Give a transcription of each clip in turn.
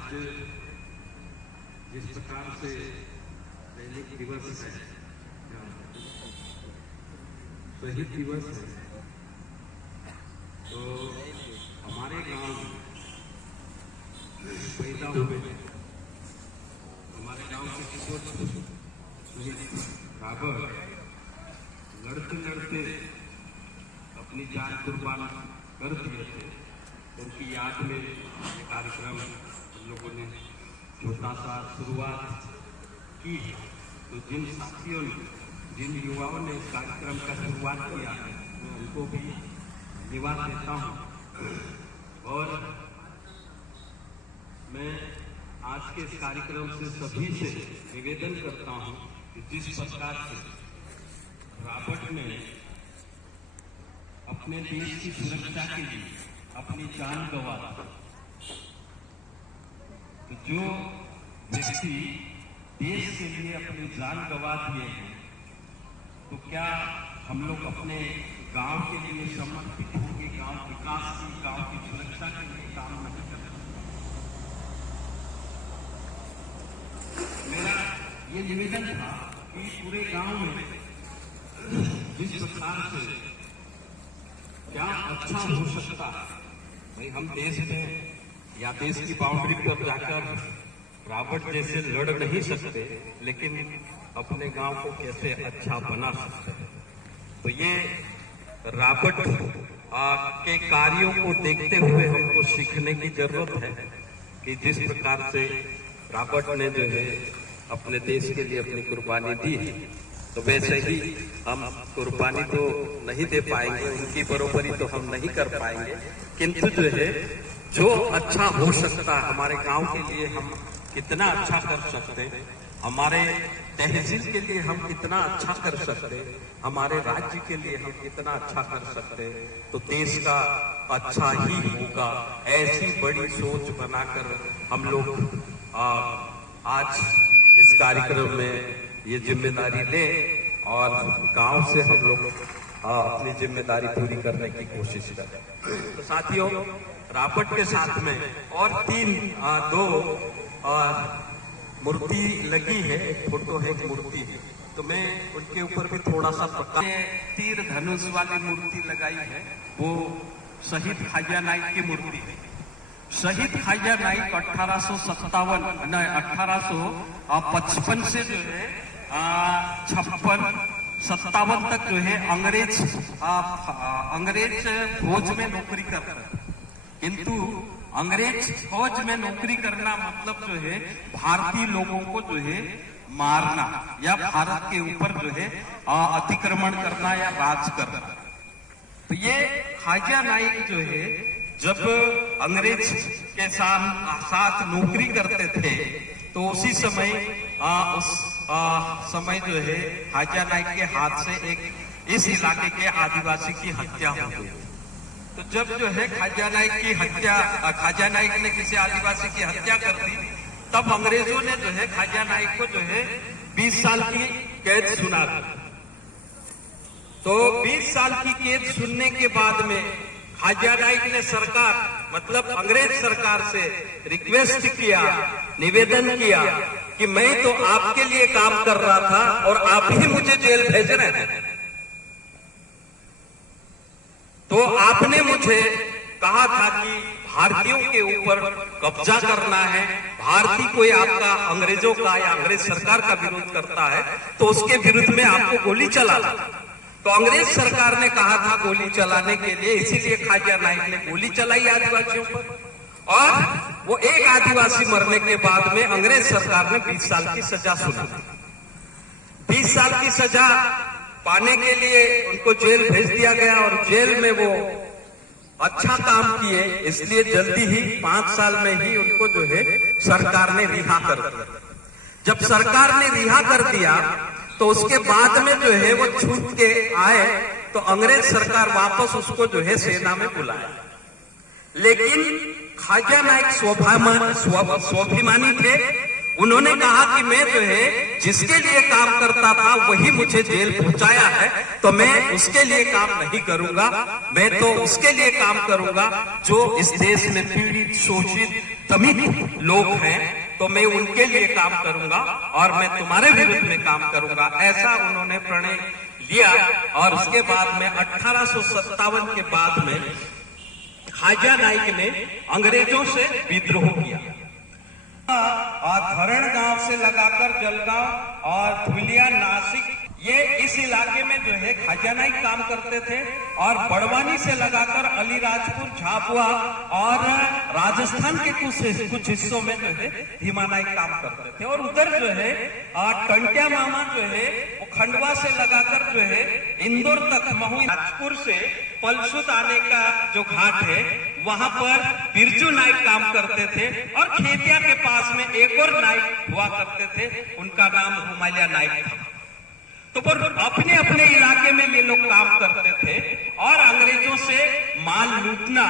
आज जिस प्रकार से दैनिक दिवस है, शहीद दिवस है, तो हमारे गांव पैदा हुए हमारे गांव के किशोर शहीद रावत लड़ते लड़ते अपनी जान कुर्बान कर दिए थे। उनकी याद में ये कार्यक्रम हम लोगों ने छोटा सा शुरुआत की है। तो जिन साथियों ने, जिन युवाओं ने इस कार्यक्रम का शुरुआत किया है, मैं उनको भी धन्यवाद देता हूँ। और मैं आज के इस कार्यक्रम से सभी से निवेदन करता हूँ कि जिस प्रकार से रावत ने अपने देश की सुरक्षा के लिए अपनी जान गंवा दी, तो जो व्यक्ति देश के लिए अपनी जान गंवा दिए हैं, तो क्या हम लोग अपने गांव के लिए समर्पित होंगे, गांव विकास की, गांव की सुरक्षा के लिए काम नहीं कर सकते? मेरा ये निवेदन था कि पूरे गांव में जिस प्रकार से क्या अच्छा हो सकता है, भाई हम देश में या देश की बाउंड्री पर जाकर रावत जैसे लड़ नहीं सकते, लेकिन अपने गांव को कैसे अच्छा बना सकते हैं। तो ये रावत के कार्यों को देखते हुए हमको सीखने की जरूरत है कि जिस प्रकार से रावत ने जो है अपने देश के लिए अपनी कुर्बानी दी, तो वैसे ही हम कुर्बानी तो नहीं दे पाएंगे, उनकी बरोबरी तो हम नहीं कर पाएंगे, किंतु जो है जो अच्छा हो सकता है हमारे गांव के लिए हम कितना अच्छा कर सकते, हमारे तहसील के लिए हम कितना अच्छा कर सकते, हमारे राज्य के लिए हम कितना अच्छा कर सकते, तो देश का अच्छा ही होगा। ऐसी बड़ी सोच बनाकर हम लोग आज इस कार्यक्रम में ये जिम्मेदारी ले और गांव से हम लोग अपनी जिम्मेदारी पूरी करने की कोशिश करें। तो साथियों, रावत के साथ में और दो मूर्ति लगी है, एक फोटो है, एक मूर्ति है, तो मैं उनके ऊपर भी थोड़ा सा प्रकाश। तीर धनुष वाली मूर्ति लगाई है, वो शहीद ख्वाजा नाइक की मूर्ति है। शहीद ख्वाजा नाइक 1855 से जो है 56-57 तक जो है अंग्रेज फौज में नौकरी करते थे। किंतु अंग्रेज फौज में नौकरी करना मतलब जो है भारतीय लोगों को जो है मारना या भारत के ऊपर जो है अतिक्रमण करना या राज करना। तो ये ख्वाजा नाइक जो है जब अंग्रेज के साथ नौकरी करते थे, तो उसी समय समय जो है ख्वाजा नाइक के हाथ से एक इस इलाके के आदिवासी की हत्या हो गई। तो जब जो है ख्वाजा नाइक ने किसी आदिवासी की हत्या कर दी, तब अंग्रेजों ने जो है ख्वाजा नाइक को जो है 20 साल की कैद सुना दी। तो 20 साल की कैद सुनने के बाद में ख्वाजा नाइक ने सरकार मतलब अंग्रेज सरकार से रिक्वेस्ट किया, निवेदन किया कि मैं तो आपके लिए काम कर रहा था और आप ही मुझे जेल भेज रहे हैं। तो आपने मुझे कहा था कि भारतीयों के ऊपर कब्जा करना है, भारतीय कोई आपका अंग्रेजों का या अंग्रेज सरकार का विरोध करता है तो उसके विरुद्ध में आपको गोली चलाना। तो अंग्रेज सरकार ने कहा था गोली चलाने के लिए, इसीलिए ख्वाजा नाइक ने गोली चलाई आदिवासियों पर, और वो एक आदिवासी मरने के बाद में अंग्रेज सरकार ने 20 साल की सजा सुना। 20 साल की सजा पाने के लिए उनको जेल भेज दिया गया और जेल में वो अच्छा काम किए, इसलिए जल्दी ही 5 साल में ही उनको जो है सरकार ने रिहा कर दिया। जब सरकार ने रिहा कर दिया तो उसके बाद में जो है वो छूट के आए, तो अंग्रेज सरकार वापस उसको जो है सेना में बुलाया। लेकिन ख्वाजा नाइक स्वाभिमानी थे, उन्होंने कहा कि मैं जो है जिसके लिए काम करता था वही मुझे जेल पहुंचाया है, तो मैं उसके लिए काम नहीं करूंगा। मैं तो उसके लिए काम करूंगा जो इस देश में पीड़ित, शोषित, दमित लोग हैं, तो मैं उनके लिए काम करूंगा और मैं तुम्हारे विरुद्ध में काम करूंगा। ऐसा उन्होंने प्रणय लिया। और उसके बाद में 1857 के बाद में ख्वाजा नाइक ने अंग्रेजों से विद्रोह किया और धरण गांव से लगाकर जलगांव और धुलिया, नासिक, ये इस इलाके में जो है ख्वाजा नाइक काम करते थे। और बड़वानी से लगाकर अलीराजपुर, झाबुआ और राजस्थान के कुछ हिस्सों में जो है भीमा नाइक काम करते थे। और उधर जो है टंट्या मामा जो है वो खंडवा से लगाकर जो है इंदौर तक, महू, राजपुर से पलसुत आने का जो घाट है वहां पर बिरजू नाइक काम करते थे। और खेतिया के पास में एक और नाइक हुआ करते थे, उनका नाम हुमालिया नाइक था। तो वो अपने अपने इलाके में ये लोग काम करते थे और अंग्रेजों से माल लूटना।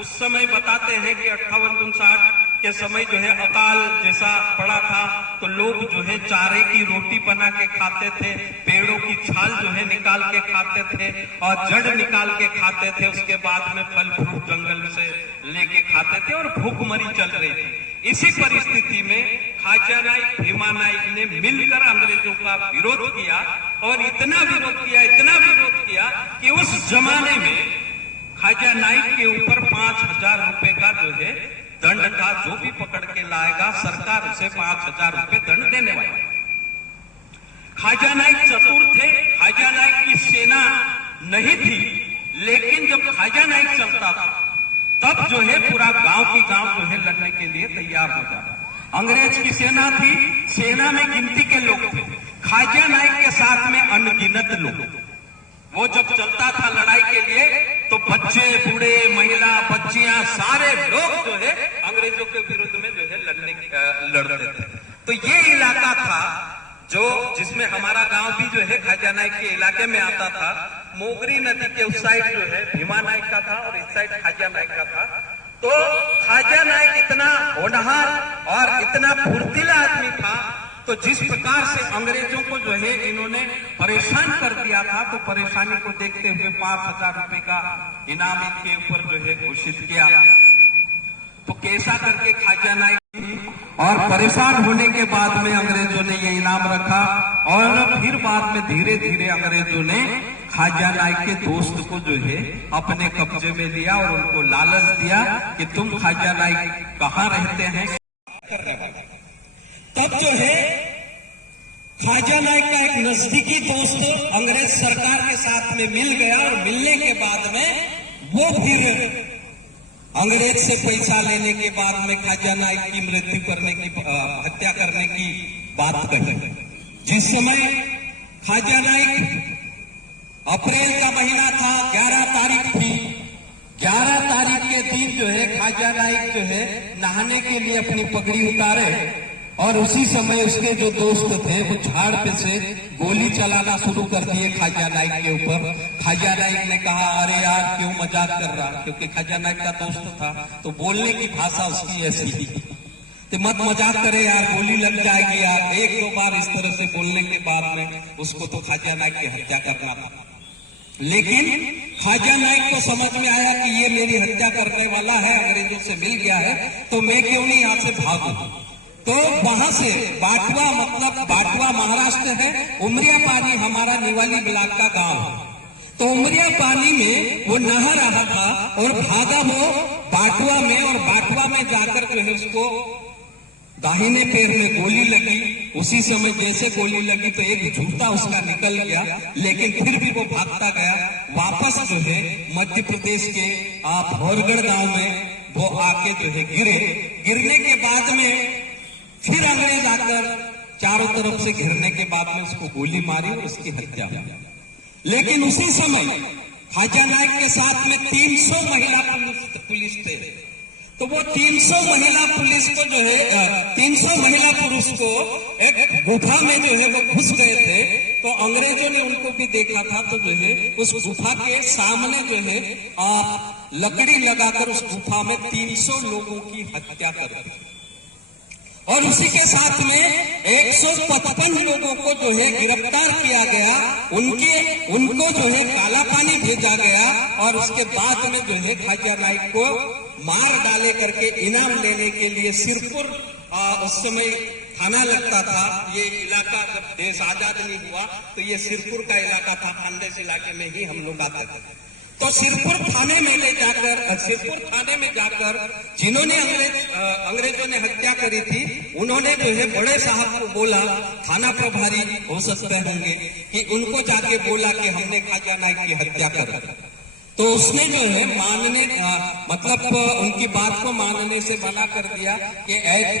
उस समय बताते हैं कि 58-59 के समय जो है अकाल जैसा पड़ा था, तो लोग जो है चारे की रोटी बना के खाते थे, पेड़ों की छाल जो है निकाल के खाते थे और जड़ निकाल के खाते थे। उसके बाद में फल फ्रूट जंगल से लेके खाते थे और भूखमरी चल रही थी। इसी परिस्थिति में ख्वाजा नाइक, भीमा नाइक ने मिलकर अंग्रेजों का विरोध किया और इतना विरोध किया कि उस जमाने में ख्वाजा नाइक के ऊपर 5000 रुपए का जो है दंड था। जो भी पकड़ के लाएगा सरकार उसे 5000 रुपए दंड देने वाली। ख्वाजा नाइक चतुर थे। ख्वाजा नाइक की सेना नहीं थी, लेकिन जब ख्वाजा नाइक चलता था तब जो है पूरा गांव की गांव जो है लड़ने के लिए तैयार हो जाता। अंग्रेज की सेना थी, सेना में गिनती के लोग थे, ख्वाजा नाइक के साथ में अनगिनत लोग। वो जब चलता था लड़ाई के लिए तो बच्चे, बूढ़े, महिला, बच्चियां, सारे लोग जो है अंग्रेजों के विरुद्ध में जो है लड़ते थे। तो ये इलाका था जो जिसमें हमारा गांव भी जो है ख्वाजा नाइक के इलाके में आता था। मोगरी नदी के उस साइड जो है भीमा नाइक का था और इस साइड ख्वाजा नाइक का था। तो ख्वाजा नाइक इतना होनहार और इतना फुर्तीला आदमी था, तो जिस प्रकार से अंग्रेजों को जो है इन्होंने परेशान कर दिया था, तो परेशानी को देखते हुए 5000 रुपए का इनाम इनके ऊपर जो है घोषित किया। तो कैसा करके ख्वाजा नाइक और परेशान होने के बाद में अंग्रेजों ने ये इनाम रखा और फिर बाद में धीरे धीरे अंग्रेजों ने ख्वाजा नाइक के दोस्त को जो है अपने कब्जे में लिया और उनको लालच दिया कि तुम ख्वाजा नाइक कहाँ रहते हैं। तब जो है ख्वाजा नाइक का एक नजदीकी दोस्त अंग्रेज सरकार के साथ में मिल गया और मिलने के बाद में वो फिर अंग्रेज से पैसा लेने के बाद में ख्वाजा नाइक की मृत्यु करने की, हत्या करने की बात कही। जिस समय ख्वाजा नाइक, अप्रैल का महीना था, 11 तारीख थी, 11 तारीख के दिन जो है ख्वाजा नाइक जो है नहाने के लिए अपनी पगड़ी उतारे और उसी समय उसके जो दोस्त थे वो झाड़ पे से गोली चलाना शुरू कर दिए ख्वाजा नाइक के ऊपर। ख्वाजा नाइक ने कहा, अरे यार क्यों मजाक कर रहा, क्योंकि ख्वाजा नाइक का दोस्त था तो बोलने की भाषा उसकी ऐसी थी कि मत मजाक करे यार, गोली लग जाएगी यार। 1-2 बार इस तरह से बोलने के बाद में उसको तो ख्वाजा नाइक की हत्या करना था। लेकिन ख्वाजा नाइक को समझ में आया कि ये मेरी हत्या करने वाला है, अंग्रेजों से मिल गया है, तो मैं क्यों नहीं यहाँ से भागूं। तो वहां से बाटवा, मतलब बाटवा महाराष्ट्र है, उमरिया पानी हमारा निवाली ब्लॉक का गांव है। तो उमरिया पानी में वो नहा रहा था और भागा वो बाटवा में, और बाटवा में जाकर जो है उसको दाहिने पैर में गोली लगी। उसी समय जैसे गोली लगी तो एक जूता उसका निकल गया, लेकिन फिर भी वो भागता गया। वापस जो है मध्य प्रदेश के भौरगढ़ गांव में वो आके जो है गिरने के बाद में फिर अंग्रेज आकर चारों तरफ से घिरने के बाद में उसको गोली मारी और उसकी हत्या हुई। लेकिन उसी समय ख्वाजा नाइक के साथ में 300 महिला पुलिस थे। तो वो 300 महिला पुलिस को जो है 300 महिला पुरुष को एक गुफा में जो है वो घुस गए थे। तो अंग्रेजों ने उनको भी देखा था, तो जो है उस गुफा के सामने जो है लकड़ी लगाकर उस गुफा में 300 लोगों की हत्या कर दी। और उसी के साथ में 155 लोगों को जो है गिरफ्तार किया गया, उनको जो है काला पानी भेजा गया और उसके बाद में जो है ख्वाजा नाइक को मार डाले करके इनाम लेने के लिए सिरपुर उस समय थाना लगता था। ये इलाका जब देश आजाद नहीं हुआ तो ये सिरपुर का इलाका था, खानदेश इलाके में ही हम लोग आते थे। तो सिरपुर थाने में जाकर जिन्होंने अंग्रेजों ने हत्या करी थी, उन्होंने जो है बड़े साहब को बोला, थाना प्रभारी हो सकते होंगे, कि उनको जाके बोला कि हमने ख्वाजा नाइक की हत्या कर। तो उसने जो है मतलब उनकी बात को मानने से मना कर दिया कि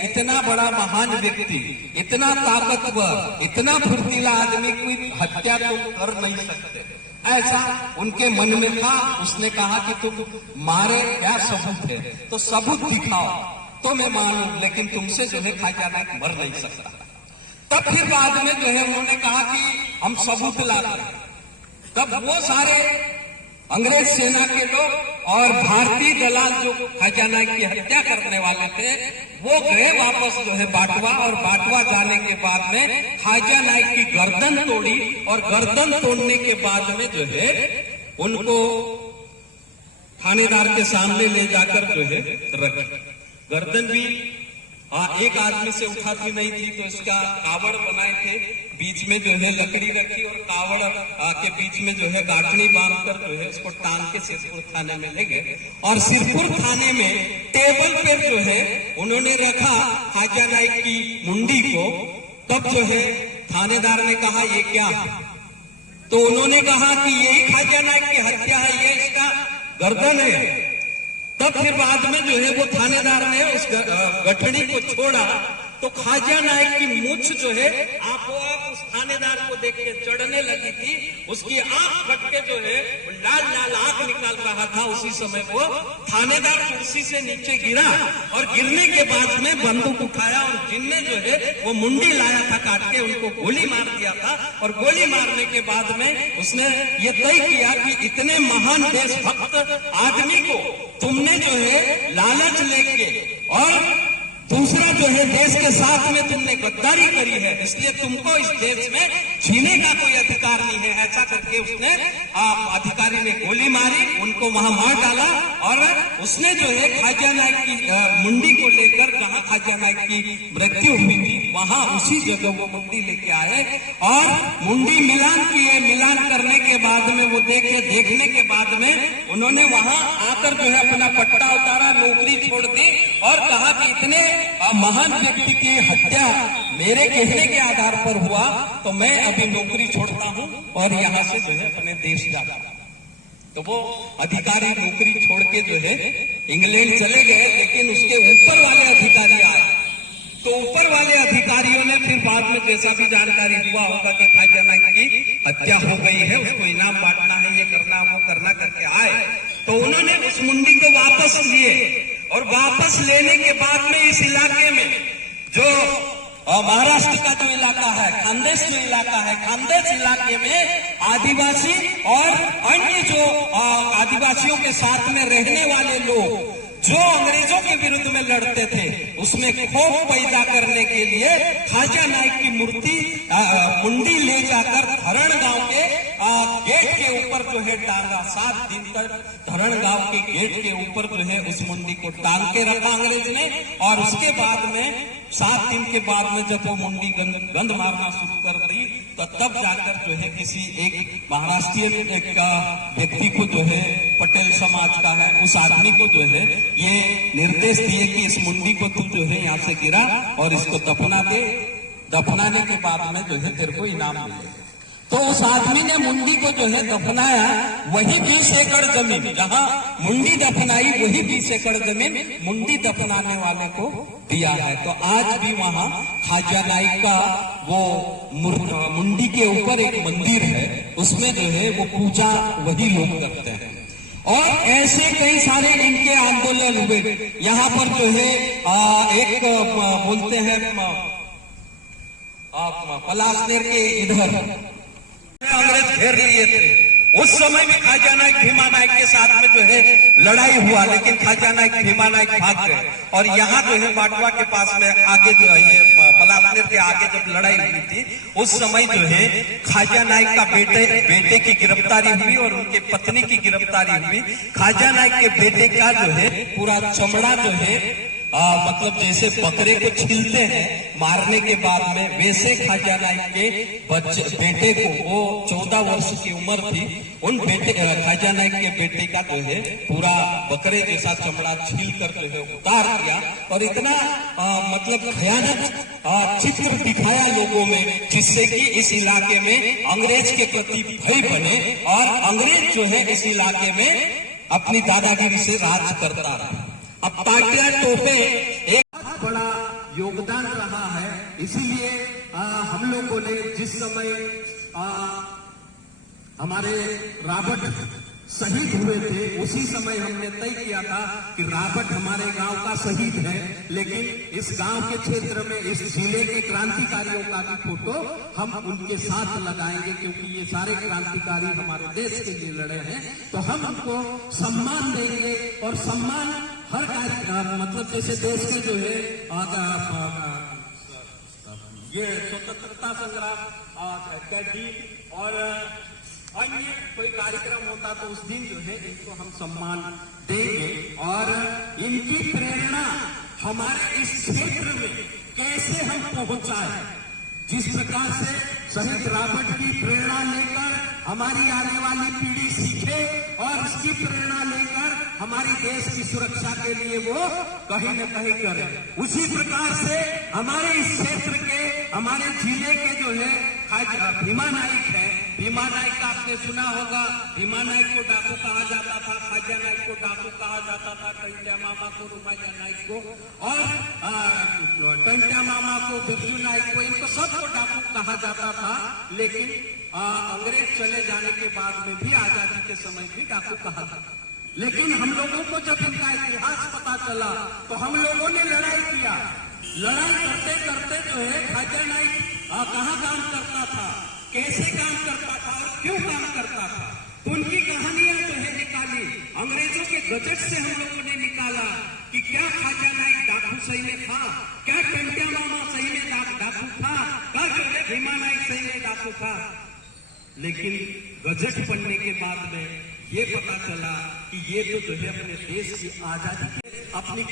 इतना बड़ा महान व्यक्ति, इतना ताकतवर, इतना फुर्तीला आदमी कोई हत्या तो कर नहीं सकते, ऐसा उनके मन में था। उसने कहा कि तुम मारे, क्या सबूत है, तो सबूत दिखाओ तो मैं मानूं, लेकिन तुमसे जो है ख्वाजा नाइक मर नहीं सकता। तब फिर बाद में जो है उन्होंने कहा कि हम सबूत लाते हैं। तब वो सारे अंग्रेज सेना के लोग और भारतीय दलाल जो ख्वाजा नाइक की हत्या करने वाले थे, वो गए वापस जो है बाटवा, और बाटवा जाने के बाद में ख्वाजा नाइक की गर्दन तोड़ी, और गर्दन तोड़ने के बाद में जो है उनको थानेदार के सामने ले जाकर जो है रख, गर्दन भी एक आदमी से उठाती नहीं थी, तो इसका कावड़ बनाए थे, बीच में जो है लकड़ी रखी और कावड़ के बीच में जो है गांठनी बांधकर जो है उसको टांग के सिरपुर थाने में ले गए। और सिरपुर थाने में टेबल पर जो है उन्होंने रखा ख्वाजा नाइक की मुंडी को। तब जो है थानेदार ने कहा ये क्या है, तो उन्होंने कहा कि यही ख्वाजा नाइक की हत्या है, ये इसका गर्दन है। तब फिर बाद में जो है वो थानेदार ने उस गठड़ी को छोड़ा, तो ख्वाजा नाइक की मूंछ जो है आप उस थानेदार को देख के चढ़ने लगी थी, उसकी आंख फट के जो है लाल लाल आंख निकाल रहा था। उसी समय वो थानेदार कुर्सी से नीचे गिरा, और गिरने के बाद में बंदूक उठाया, और जिनने जो है वो मुंडी लाया था काट के, उनको गोली मार दिया था। और गोली मारने के बाद में उसने ये तय किया कि इतने महान देशभक्त आदमी को तुमने जो है लालच लेके और दूसरा जो है देश के साथ में तुमने गद्दारी करी है, इसलिए तुमको इस देश में जीने का कोई अधिकार नहीं है, ऐसा करके उसने अधिकारी ने गोली मारी, उनको वहां मार डाला। और उसने जो है ख्वाजा नाइक की मुंडी को लेकर, जहां ख्वाजा नाइक की मृत्यु हुई थी, वहां उसी जगह वो मुंडी लेके आए और मुंडी मिलान किए। मिलान करने के बाद में वो देखने के बाद में उन्होंने वहां आकर जो है अपना पट्टा उतारा, नौकरी छोड़ दी और कहा कि इतने महान व्यक्ति की हत्या मेरे कहने के आधार पर हुआ, तो मैं अभी नौकरी छोड़ता हूं और यहां से जो है अपने देश जाता हूं। तो वो अधिकारी नौकरी छोड़ के जो है इंग्लैंड चले गए, लेकिन उसके ऊपर वाले अधिकारी आए। तो ऊपर वाले अधिकारियों ने फिर बाद में जैसा भी जानकारी हुआ होगा कि ख्वाजा नाइक की हत्या हो गई है, उसको इनाम बांटना है, ये करना वो करना करके आए, तो उन्होंने उस मुंडी को वापस लिए। और वापस लेने के बाद में इस इलाके में जो महाराष्ट्र का जो इलाका है, खानदेश जो इलाका है, खानदेश इलाके में आदिवासी और अन्य जो आदिवासियों के साथ में रहने वाले लोग जो अंग्रेजों के विरुद्ध में लड़ते थे, उसमें खौफ पैदा करने के लिए ख्वाजा नाइक की मुंडी ले जाकर धरण गांव के गेट के ऊपर जो है टांगा। 7 दिन तक धरण गांव के गेट के ऊपर जो है उस मुंडी को टांग के रखा अंग्रेज ने। और उसके बाद में 7 दिन के बाद में जब वो मुंडी गंध मारना शुरू कर दी, तो तब जाकर जो है किसी एक महाराष्ट्रीय व्यक्ति को जो है पटेल समाज का है, उस आदमी को जो है ये निर्देश दिए कि इस मुंडी को तू जो है यहाँ से गिरा और इसको दफना दे, दफनाने के बाद में जो है तेरे को इनाम मिलेगा। तो उस आदमी ने मुंडी को जो है दफनाया, वही 20 एकड़ जमीन, जहां मुंडी दफनाई वही 20 एकड़ जमीन मुंडी दफनाने वाले को दिया है। तो आज भी वहां ख्वाजा नाइक का वो मुंडी के ऊपर एक मंदिर है, उसमें जो है वो पूजा वही लोग करते हैं। और ऐसे कई सारे इनके आंदोलन हुए। यहाँ पर जो है एक बोलते हैं पलासनेर के इधर अंग्रेज घेर लिए थे, उस समय में खाजा नाइक भीमा नाइक के साथ में जो है लड़ाई हुआ, लेकिन खाजा नाइक भीमा नाइक भाग गए। और यहाँ जो है बाटवा के पास में आगे जो है ये पलासनेर के आगे जब लड़ाई हुई थी, उस समय जो है खाजा नाइक का बेटे की गिरफ्तारी हुई और उनके पत्नी की गिरफ्तारी हुई। खाजा नाइक के बेटे का जो है पूरा चमड़ा जो है मतलब जैसे बकरे को छीलते हैं मारने के बाद में, वैसे खाजा नाइक के बेटे को, वो 14 वर्ष की उम्र थी, उन खाजा नाइक के बेटे का जो है पूरा बकरे जैसा चमड़ा छील कर जो है उतार दिया। और इतना मतलब भयानक चित्र दिखाया लोगों में, जिससे कि इस इलाके में अंग्रेज के प्रति भय बने और अंग्रेज जो है इस इलाके में अपनी दादागिरी से राज करता रहा। अब तात्या टोपे एक बड़ा योगदान रहा है, इसीलिए हम लोगों ने जिस समय हमारे रॉबर्ट शहीद हुए थे, उसी समय हमने तय किया था कि रॉबर्ट हमारे गांव का शहीद है, लेकिन इस गांव के क्षेत्र में इस जिले के क्रांतिकारियों का भी फोटो हम उनके साथ लगाएंगे, क्योंकि ये सारे क्रांतिकारी हमारे देश के लिए लड़े हैं। तो हम उनको सम्मान देंगे और सम्मान हर कार्य मतलब जैसे देश के जो है ये स्वतंत्रता संग्राम कैदी और अन्य कोई कार्यक्रम होता तो उस दिन जो है इनको हम सम्मान देंगे। और इनकी प्रेरणा हमारे इस क्षेत्र में कैसे हम पहुंचाए, जिस प्रकार से शहीद रॉबर्ट की प्रेरणा लेकर हमारी आने वाली पीढ़ी सीखे और उसकी प्रेरणा लेकर हमारी देश की सुरक्षा के लिए वो कहीं न कहीं करे, उसी प्रकार से हमारे इस क्षेत्र के, हमारे जिले के जो है भीमा नाइक है। भीमा नाइक का आपने सुना होगा, भीमा नाइक को डाकू कहा जाता था, खाजा नाइक को डाकू कहा जाता था, टंट्या मामा को, रुमाजा नाइक को और टंट्या मामा को, बिरजू नाइक को, इनको सबको डाकू कहा जाता था। लेकिन अंग्रेज चले जाने के बाद में भी आजादी के समय भी डाकू कहा था। लेकिन हम लोगों को जब इनका इतिहास पता चला तो हम लोगों ने लड़ाई किया। लड़ाई करते करते जो है खाजा नाइक कहाँ काम करता था, कैसे काम करता था और क्यों काम करता था, तो उनकी कहानियां जो है निकाली। अंग्रेजों के गजट से हम लोगों ने निकाला कि क्या खाजा नाइक डाकू सही में था, क्या टंट्या मामा सही में डाकू था, क्या जो है भीमा नाइक सही में डाकू था। लेकिन गजट पढ़ने के बाद में ये पता चला कि ये तो जो है अपने देश की आजादी अपनी